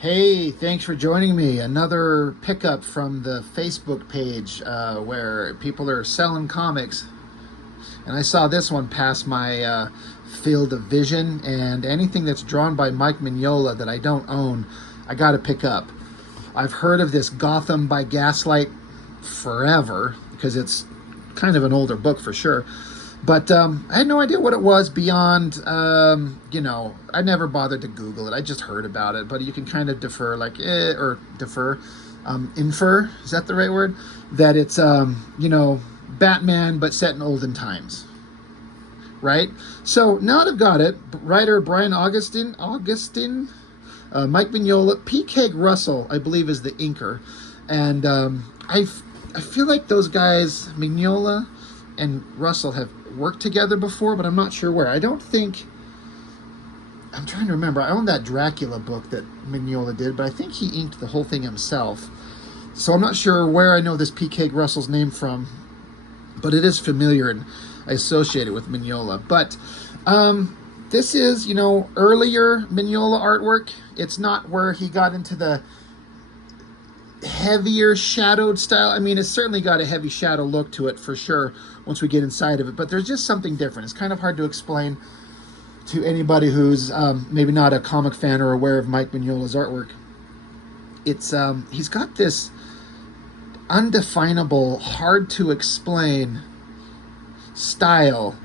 Hey, thanks for joining me. Another pickup from the Facebook page where people are selling comics. And I saw this one pass my field of vision, and anything that's drawn by Mike Mignola that I don't own, I got to pick up. I've heard of this Gotham by Gaslight forever because it's kind of an older book for sure. But I had no idea what it was beyond, I never bothered to Google it. I just heard about it. But you can kind of infer, is that the right word? That it's, Batman, but set in olden times. Right? So now that I've got it, writer Brian Augustin, Mike Mignola, P. Keg Russell, I believe, is the inker. And I feel like those guys, Mignola and Russell, have worked together before, but I'm not sure where. I'm trying to remember. I own that Dracula book that Mignola did, but I think he inked the whole thing himself. So I'm not sure where I know this P. Keg Russell's name from, but it is familiar and I associate it with Mignola. But this is, earlier Mignola artwork. It's not where he got into the heavier shadowed style. I mean, it's certainly got a heavy shadow look to it for sure once we get inside of it, but there's just something different. It's kind of hard to explain to anybody who's maybe not a comic fan or aware of Mike Mignola's artwork. It's he's got this undefinable, hard to explain style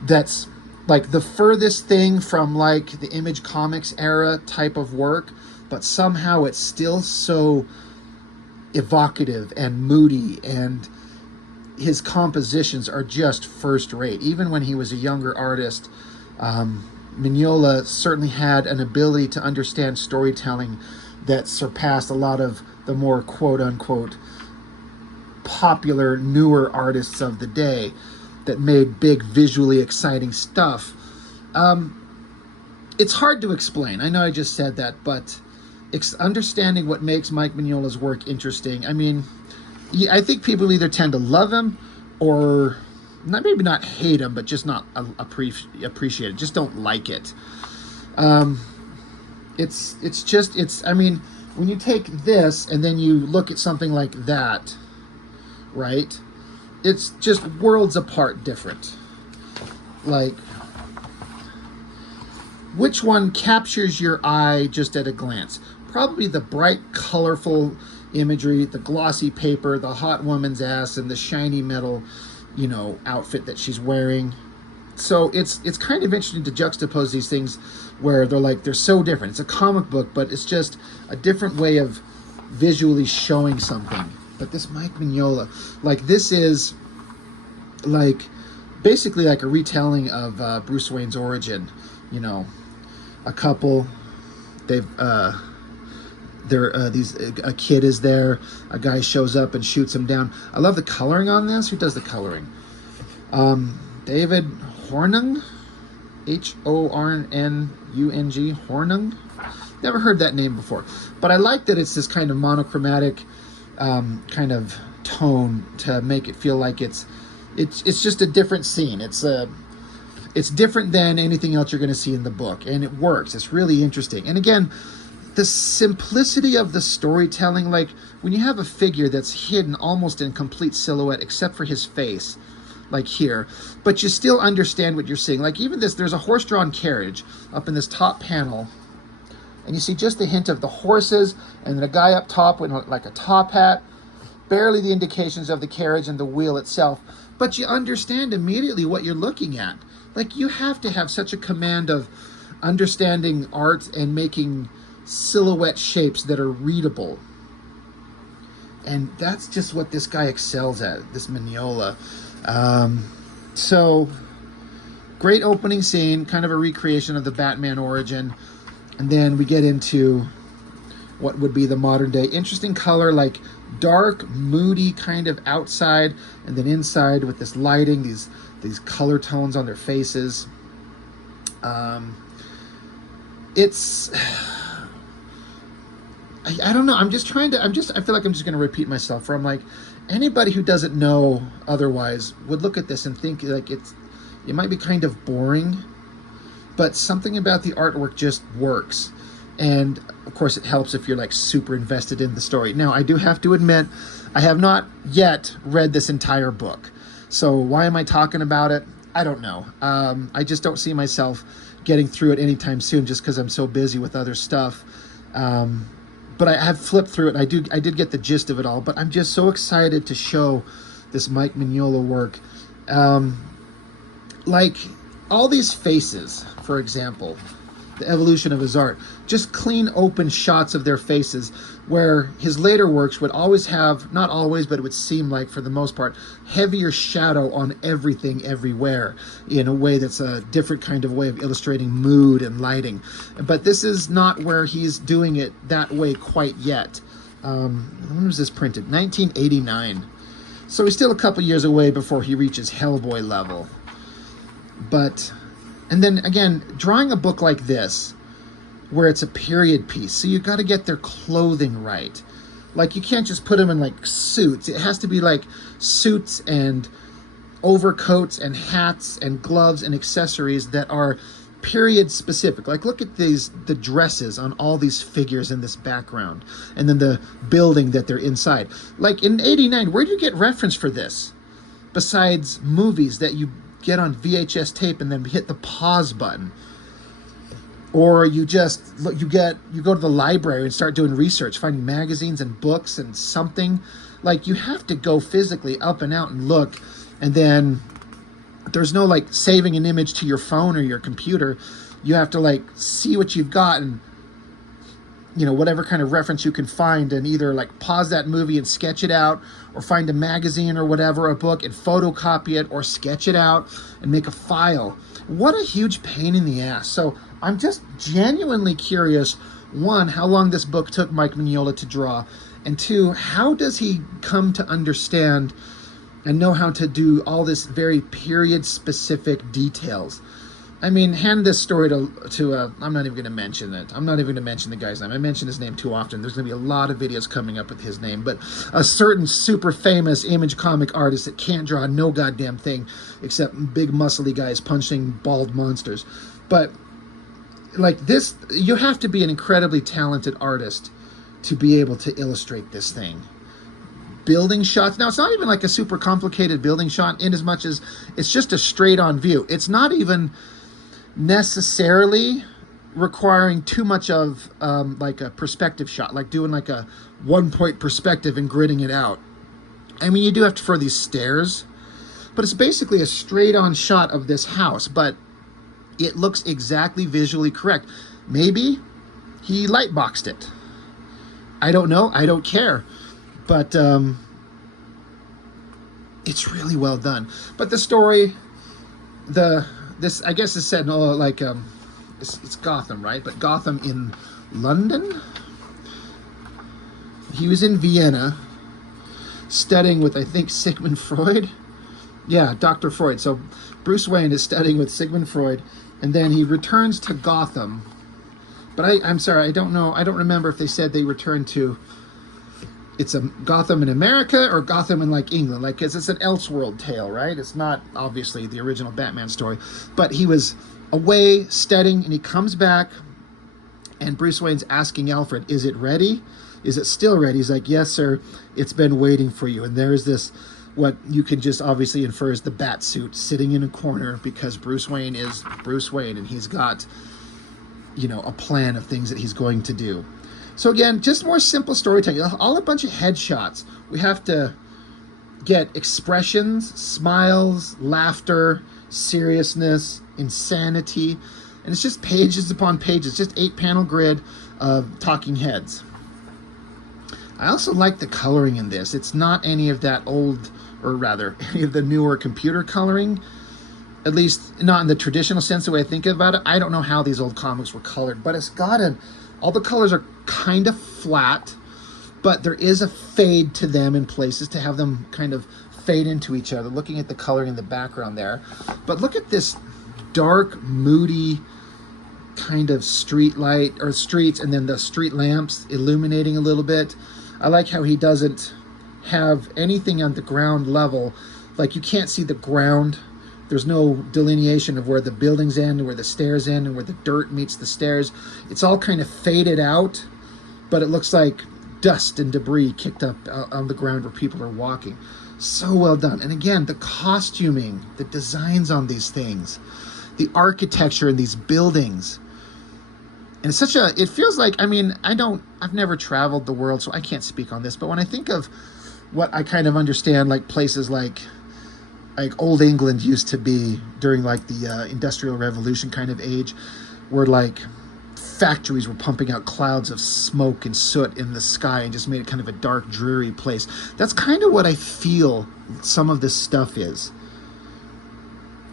that's like the furthest thing from like the Image Comics era type of work, but somehow it's still so evocative and moody, and his compositions are just first rate. Even when he was a younger artist, Mignola certainly had an ability to understand storytelling that surpassed a lot of the more quote-unquote popular newer artists of the day that made big visually exciting stuff. It's hard to explain. I know I just said that, but understanding what makes Mike Mignola's work interesting. I mean, I think people either tend to love him or maybe not hate him, but just not appreciate it. Just don't like it. I mean, when you take this and then you look at something like that, right? It's just worlds apart different. Like, which one captures your eye just at a glance? Probably the bright, colorful imagery, the glossy paper, the hot woman's ass, and the shiny metal, outfit that she's wearing. So it's kind of interesting to juxtapose these things where they're so different. It's a comic book, but it's just a different way of visually showing something. But this Mike Mignola, this is basically like a retelling of Bruce Wayne's origin. A couple, a kid is there, a guy shows up and shoots him down. I love the coloring on this. Who does the coloring? David Hornung, Hornung, Hornung. Never heard that name before, but I like that it's this kind of monochromatic kind of tone to make it feel like it's just a different scene. It's different than anything else you're going to see in the book, and it works. It's really interesting. And again, the simplicity of the storytelling, like when you have a figure that's hidden almost in complete silhouette except for his face, like here, but you still understand what you're seeing. Like even this, there's a horse-drawn carriage up in this top panel, and you see just the hint of the horses, and then a guy up top with like a top hat, barely the indications of the carriage and the wheel itself, but you understand immediately what you're looking at. Like, you have to have such a command of understanding art and making silhouette shapes that are readable. And that's just what this guy excels at, this Mignola. So, great opening scene, kind of a recreation of the Batman origin. And then we get into what would be the modern day. Interesting color, like dark, moody kind of outside, and then inside with this lighting, these color tones on their faces. It's I don't know. I feel like I'm just going to repeat myself. Where I'm like, anybody who doesn't know otherwise would look at this and think like it might be kind of boring, but something about the artwork just works. And of course, it helps if you're like super invested in the story. Now, I do have to admit, I have not yet read this entire book. So why am I talking about it? I don't know. I just don't see myself getting through it anytime soon just because I'm so busy with other stuff. But I have flipped through it. I did get the gist of it all, but I'm just so excited to show this Mike Mignola work. Like all these faces, for example, the evolution of his art, just clean open shots of their faces, where his later works would always have, not always, but it would seem like for the most part, heavier shadow on everything everywhere in a way that's a different kind of way of illustrating mood and lighting. But this is not where he's doing it that way quite yet. When was this printed? 1989. So he's still a couple years away before he reaches Hellboy level. But, and then again, drawing a book like this, where it's a period piece, so you got to get their clothing right. Like, you can't just put them in like suits. It has to be like suits and overcoats and hats and gloves and accessories that are period specific. Like, look at the dresses on all these figures in this background, and then the building that they're inside. Like in '89, where do you get reference for this besides movies that you get on VHS tape and then hit the pause button? Or you just you go to the library and start doing research, finding magazines and books and something. Like, you have to go physically up and out and look, and then there's no like saving an image to your phone or your computer. You have to like see what you've got and, you know, whatever kind of reference you can find, and either like pause that movie and sketch it out, or find a magazine or whatever, a book, and photocopy it or sketch it out and make a file. What a huge pain in the ass. So I'm just genuinely curious, one, how long this book took Mike Mignola to draw, and two, how does he come to understand and know how to do all this very period specific details. I mean, hand this story to I'm not even going to mention it. I'm not even going to mention the guy's name. I mention his name too often. There's going to be a lot of videos coming up with his name. But a certain super famous image comic artist that can't draw no goddamn thing except big muscly guys punching bald monsters. But like this, you have to be an incredibly talented artist to be able to illustrate this thing. Building shots. Now, it's not even like a super complicated building shot in as much as it's just a straight on view. It's not even necessarily requiring too much of like a perspective shot, like doing like a 1-point perspective and gridding it out. I mean, you do have to for these stairs, but it's basically a straight on shot of this house, but it looks exactly visually correct. Maybe he lightboxed it. I don't know. I don't care. But it's really well done. But the story, this I guess is set in like it's Gotham, right? But Gotham in London. He was in Vienna studying with, I think, Sigmund Freud. Yeah, Dr. Freud. So Bruce Wayne is studying with Sigmund Freud, and then he returns to Gotham. But I'm sorry, I don't know. I don't remember if they said they returned to. It's a Gotham in America or Gotham in like England, like, because it's an Elseworld tale, right? It's not obviously the original Batman story, but he was away studying and he comes back and Bruce Wayne's asking Alfred, is it ready? Is it still ready? He's like, yes, sir. It's been waiting for you. And there's this, what you can just obviously infer is the bat suit sitting in a corner, because Bruce Wayne is Bruce Wayne and he's got, you know, a plan of things that he's going to do. So again, just more simple storytelling. All a bunch of headshots. We have to get expressions, smiles, laughter, seriousness, insanity. And it's just pages upon pages, just 8-panel grid of talking heads. I also like the coloring in this. It's not any of that old, or rather, any of the newer computer coloring. At least not in the traditional sense, the way I think about it. I don't know how these old comics were colored, but it's got all the colors are kind of flat, but there is a fade to them in places to have them kind of fade into each other, looking at the coloring in the background there. But look at this dark, moody kind of street light, or streets, and then the street lamps illuminating a little bit. I like how he doesn't have anything on the ground level. Like, you can't see the ground. There's no delineation of where the buildings end and where the stairs end and where the dirt meets the stairs. It's all kind of faded out but it looks like dust and debris kicked up on the ground where people are walking. So well done. And again, the costuming, the designs on these things, the architecture in these buildings. And it's such a, it feels like, I mean, I've never traveled the world, so I can't speak on this, but when I think of what I kind of understand, like places like old England used to be during like the Industrial Revolution kind of age, where like factories were pumping out clouds of smoke and soot in the sky and just made it kind of a dark, dreary place. That's kind of what I feel some of this stuff is.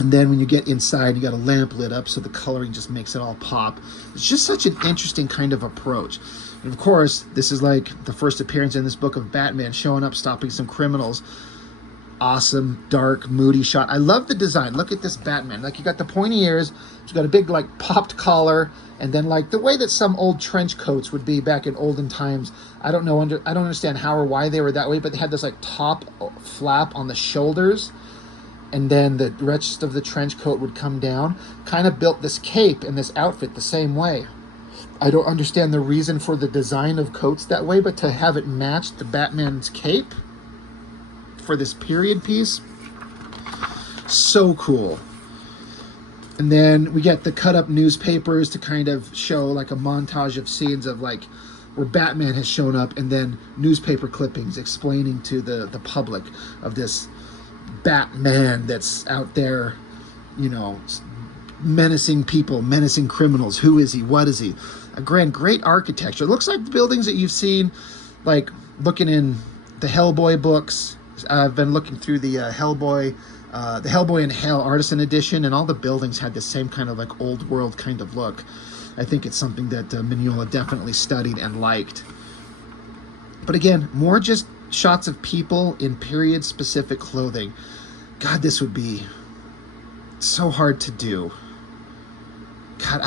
And then when you get inside, you got a lamp lit up, so the coloring just makes it all pop. It's just such an interesting kind of approach. And of course, this is like the first appearance in this book of Batman showing up, stopping some criminals. Awesome, dark, moody shot. I love the design. Look at this Batman. Like, you got the pointy ears, he's got a big, like, popped collar, and then, like, the way that some old trench coats would be back in olden times. I don't understand how or why they were that way, but they had this, like, top flap on the shoulders, and then the rest of the trench coat would come down. Kind of built this cape and this outfit the same way. I don't understand the reason for the design of coats that way, but to have it match the Batman's cape for this period piece, so cool. And then we get the cut up newspapers to kind of show like a montage of scenes of like where Batman has shown up, and then newspaper clippings explaining to the public of this Batman that's out there, you know, menacing people, menacing criminals. Who is he? What is he? Great architecture. It looks like the buildings that you've seen, like looking in the Hellboy books. I've been looking through the Hellboy in Hell Artisan Edition, and all the buildings had the same kind of like old world kind of look. I think it's something that Mignola definitely studied and liked. But again, more just shots of people in period specific clothing. God, this would be so hard to do. God,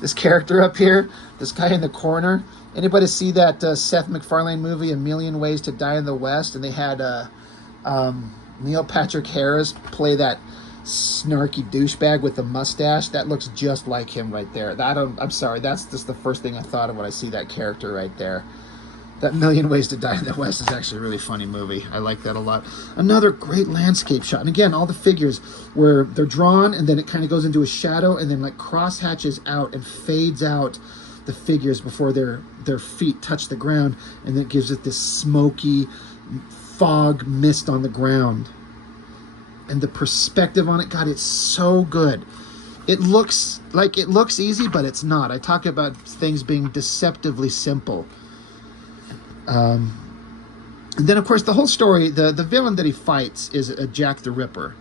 this character up here, this guy in the corner. Anybody see that Seth MacFarlane movie, A Million Ways to Die in the West? And they had Neil Patrick Harris play that snarky douchebag with the mustache. That looks just like him right there. I'm sorry, that's just the first thing I thought of when I see that character right there. That Million Ways to Die in the West is actually a really funny movie. I like that a lot. Another great landscape shot. And again, all the figures where they're drawn and then it kind of goes into a shadow and then like cross hatches out and fades out the figures before their feet touch the ground, and then it gives it this smoky fog mist on the ground. And the perspective on it, God, it's so good. It looks easy, but it's not. I talk about things being deceptively simple. And then, of course, the whole story, the villain that he fights is a Jack the Ripper,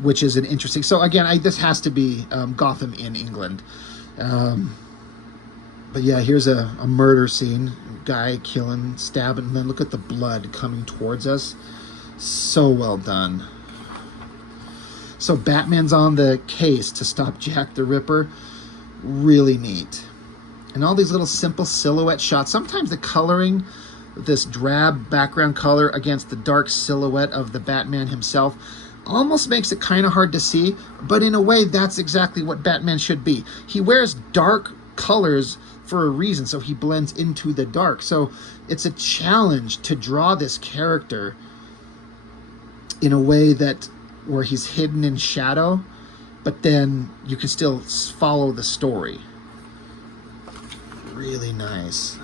which is an interesting... So, again, this has to be Gotham in England. But, yeah, here's a murder scene. Guy killing, stabbing, and then look at the blood coming towards us. So well done. So Batman's on the case to stop Jack the Ripper. Really neat. And all these little simple silhouette shots. Sometimes the coloring, this drab background color against the dark silhouette of the Batman himself, almost makes it kind of hard to see. But in a way, that's exactly what Batman should be. He wears dark colors for a reason, so he blends into the dark. So it's a challenge to draw this character in a way that where he's hidden in shadow, but then you can still follow the story. Really nice.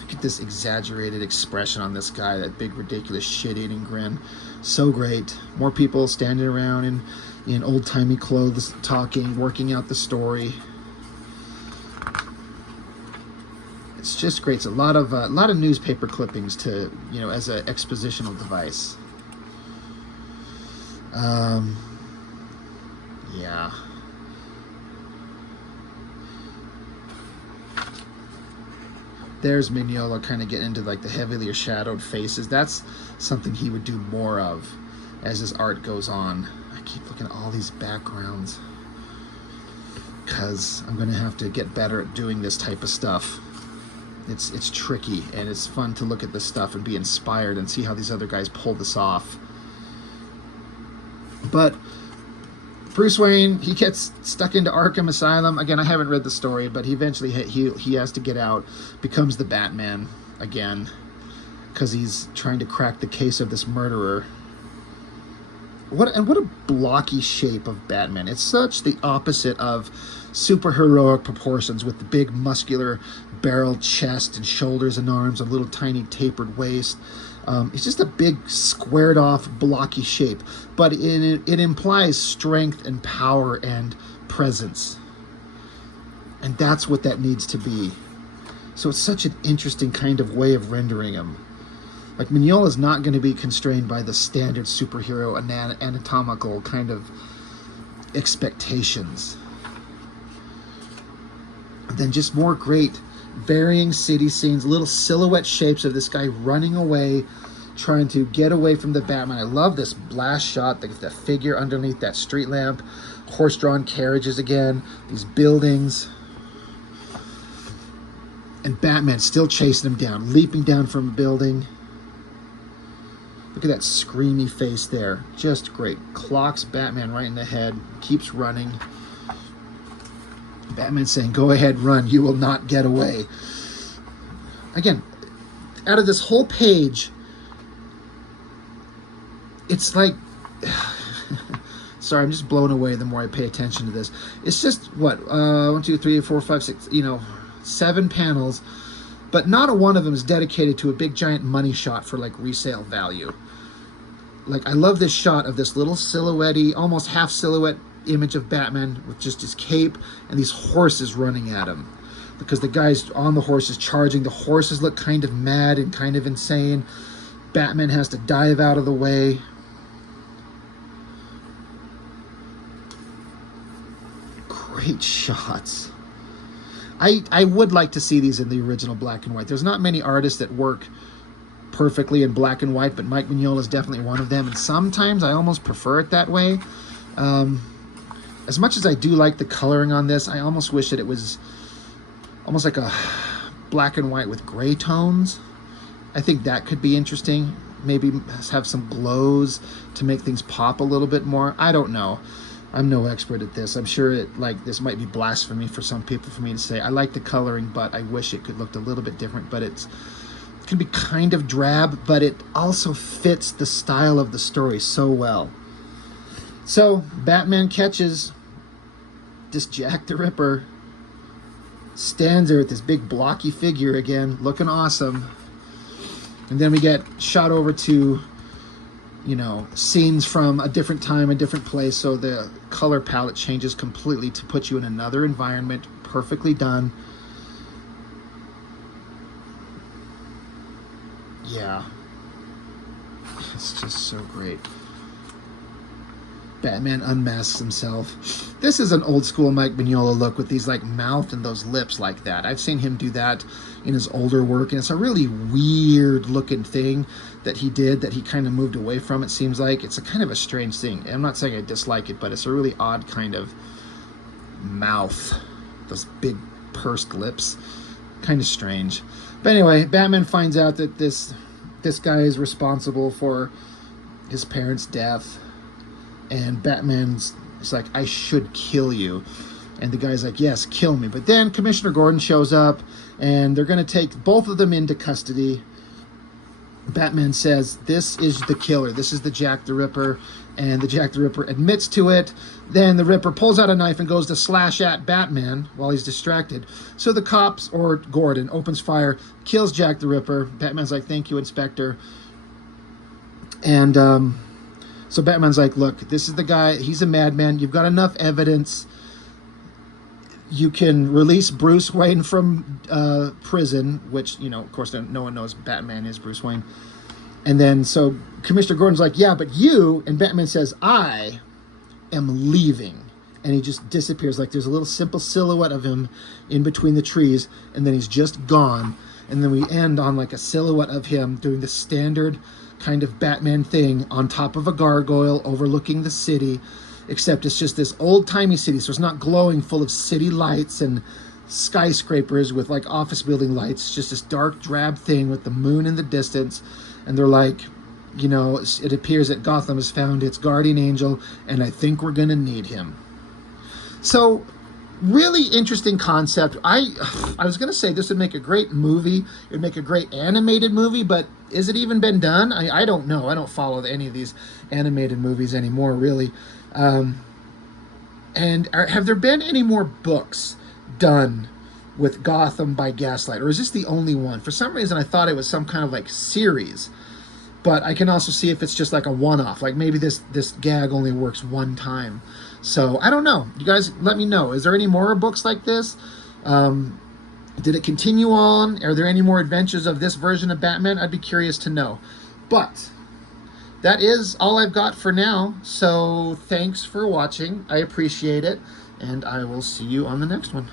Look at this exaggerated expression on this guy, that big ridiculous shit-eating grin. So great. More people standing around in old-timey clothes, talking, working out the story. It's just great. It's a lot of newspaper clippings to, you know, as an expositional device. Yeah. There's Mignola kind of getting into like the heavily shadowed faces. That's something he would do more of as his art goes on. I keep looking at all these backgrounds because I'm going to have to get better at doing this type of stuff. It's tricky, and it's fun to look at this stuff and be inspired and see how these other guys pull this off. But Bruce Wayne, he gets stuck into Arkham Asylum. Again, I haven't read the story, but he eventually he has to get out, becomes the Batman again, because he's trying to crack the case of this murderer. What a blocky shape of Batman. It's such the opposite of superheroic proportions, with the big muscular barreled chest and shoulders and arms, a little tiny tapered waist. It's just a big squared off blocky shape, but it implies strength and power and presence, and that's what that needs to be. So it's such an interesting kind of way of rendering him. Like, Mignola is not going to be constrained by the standard superhero anatomical kind of expectations. And then just more great varying city scenes, little silhouette shapes of this guy running away, trying to get away from the Batman. I love this blast shot, the figure underneath that street lamp, horse-drawn carriages again, these buildings. And Batman still chasing him down, leaping down from a building. Look at that screamy face there. Just great. Clocks Batman right in the head. Keeps running. Batman saying, "Go ahead, run. You will not get away." Again, out of this whole page, it's like... Sorry, I'm just blown away the more I pay attention to this. It's just, what? 1, 2, 3, 4, 5, 6, 7 panels. But not a one of them is dedicated to a big giant money shot for like resale value. Like, I love this shot of this little silhouette-y, almost half silhouette image of Batman with just his cape and these horses running at him. Because the guy's on the horses charging. The horses look kind of mad and kind of insane. Batman has to dive out of the way. Great shots. I would like to see these in the original black and white. There's not many artists that work perfectly in black and white, but Mike Mignola is definitely one of them, and sometimes I almost prefer it that way. As much as I do like the coloring on this, I almost wish that it was almost like a black and white with gray tones. I think that could be interesting. Maybe have some glows to make things pop a little bit more. I don't know. I'm no expert at this. I'm sure this might be blasphemy for some people for me to say. I like the coloring, but I wish it could look a little bit different. But it can be kind of drab, but it also fits the style of the story so well. So Batman catches this Jack the Ripper, stands there with this big blocky figure again, looking awesome. And then we get shot over to, scenes from a different time, a different place, so the color palette changes completely to put you in another environment. Perfectly done. Yeah. It's just so great. Batman unmasks himself. This is an old school Mike Mignola look with these mouth and those lips like that. I've seen him do that in his older work, and it's a really weird looking thing that he did that he kind of moved away from, it seems like. It's a kind of a strange thing. I'm not saying I dislike it, but it's a really odd kind of mouth. Those big pursed lips. Kind of strange. But anyway, Batman finds out that this guy is responsible for his parents' death. And Batman's like, "I should kill you." And the guy's like, "Yes, kill me." But then Commissioner Gordon shows up, and they're going to take both of them into custody. Batman says, "This is the killer. This is the Jack the Ripper." And the Jack the Ripper admits to it. Then the Ripper pulls out a knife and goes to slash at Batman while he's distracted. So the cops, or Gordon, opens fire, kills Jack the Ripper. Batman's like, "Thank you, Inspector." And so Batman's like, "Look, this is the guy. He's a madman. You've got enough evidence. You can release Bruce Wayne from prison," which, of course, no one knows Batman is Bruce Wayne. And then so Commissioner Gordon's like, "Yeah, but you," and Batman says, "I am leaving." And he just disappears. Like, there's a little simple silhouette of him in between the trees, and then he's just gone. And then we end on a silhouette of him doing the standard kind of Batman thing on top of a gargoyle overlooking the city, except it's just this old-timey city, so it's not glowing full of city lights and skyscrapers with office building lights. It's just this dark drab thing with the moon in the distance. And they're like, you know, it appears that Gotham has found its guardian angel, and I think we're going to need him. So, really interesting concept. I was going to say this would make a great movie. It would make a great animated movie, but has it even been done? I don't know. I don't follow any of these animated movies anymore, really. Have there been any more books done with Gotham by Gaslight, or is this the only one? For some reason, I thought it was some kind of like series, but I can also see if it's just like a one-off, like maybe this gag only works one time. So I don't know. You guys, let me know. Is there any more books like this? Did it continue on? Are there any more adventures of this version of Batman? I'd be curious to know. But that is all I've got for now. So thanks for watching. I appreciate it, and I will see you on the next one.